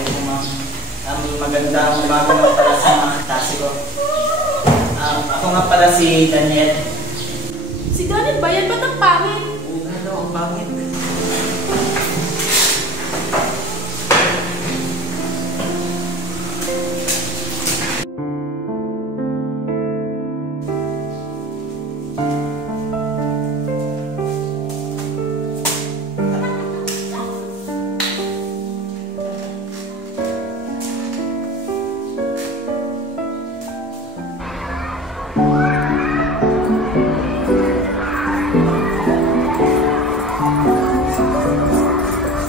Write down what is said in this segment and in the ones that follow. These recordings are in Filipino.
Okay po, ma'am. Magandang umaga na pala sa mga klase ko. Ako nga pala si Daniel. Si Daniel ba yan? Ba't ang pangit? Oo, ano, ang pangit.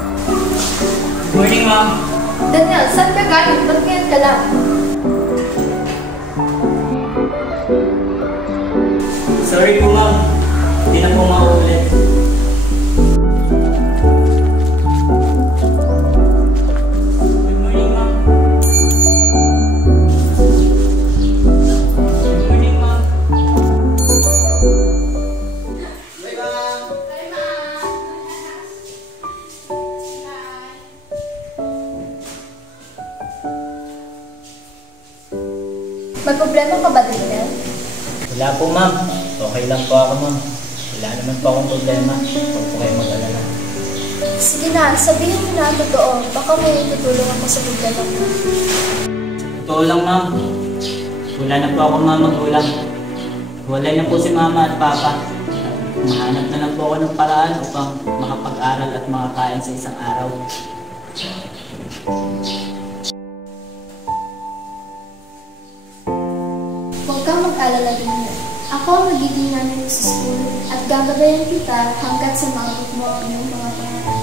Good morning, ma'am. Daniel, saan ka galing? Ba't ngayon ka lang? Sorry po, ma'am. Hindi na po mauulit. Good morning, ma'am. Good morning, ma'am. Bye, ma'am. Hi, ma'am! May problema ka ba, Daniel? Wala po, ma'am. Okay lang po ako, ma'am. Wala naman po akong problema. Huwag po kayo mag-alala. Sige na, sabihin mo na ang totoo. Baka may tutulong ako sa problema mo. Totoo lang, ma'am. Wala na po ako mga magulang. Walay na po si mama at papa. Mahanap na lang po ako ng paraan upang makapag-aral at makakain sa isang araw. Huwag kang mag-alala, Daniel. Ako ang magiging nanay mo sa school at gagabayan kita hanggat sa maabot mo ang iyong mga pangarap.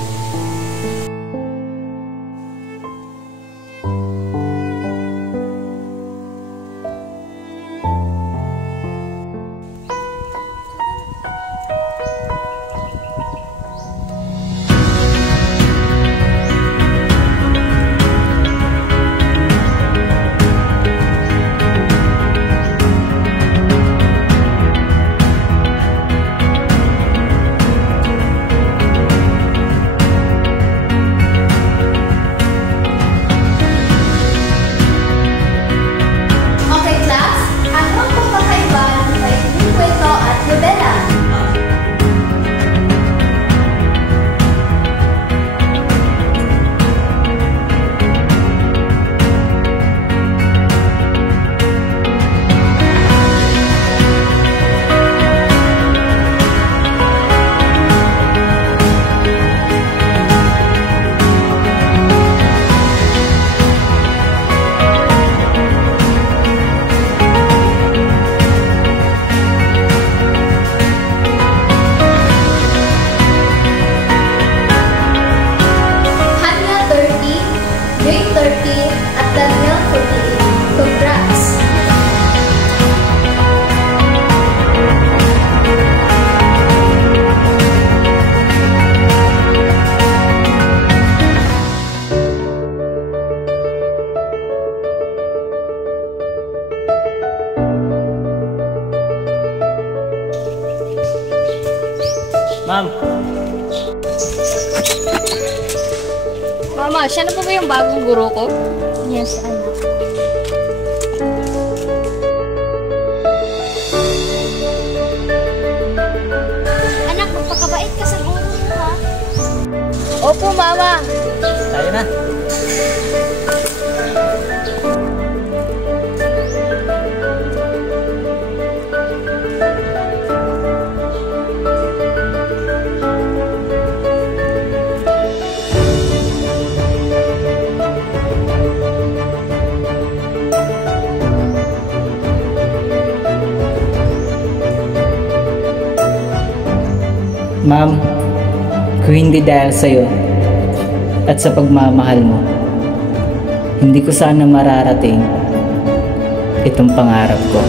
Okay, class? Ano ang pagkakaiba ng maikling kwento at nobela? Hanya 30, Grade 30, at Daniel 48. Congrats! Ma'am, Mama, siya na po ba yung bagong guro ko? Yes, anak. Anak, magpakabait ka sa guro mo, ha? Opo, Mama. tayo na. Ma'am, kung hindi dahil sa'yo at sa pagmamahal mo, hindi ko sana mararating itong pangarap ko.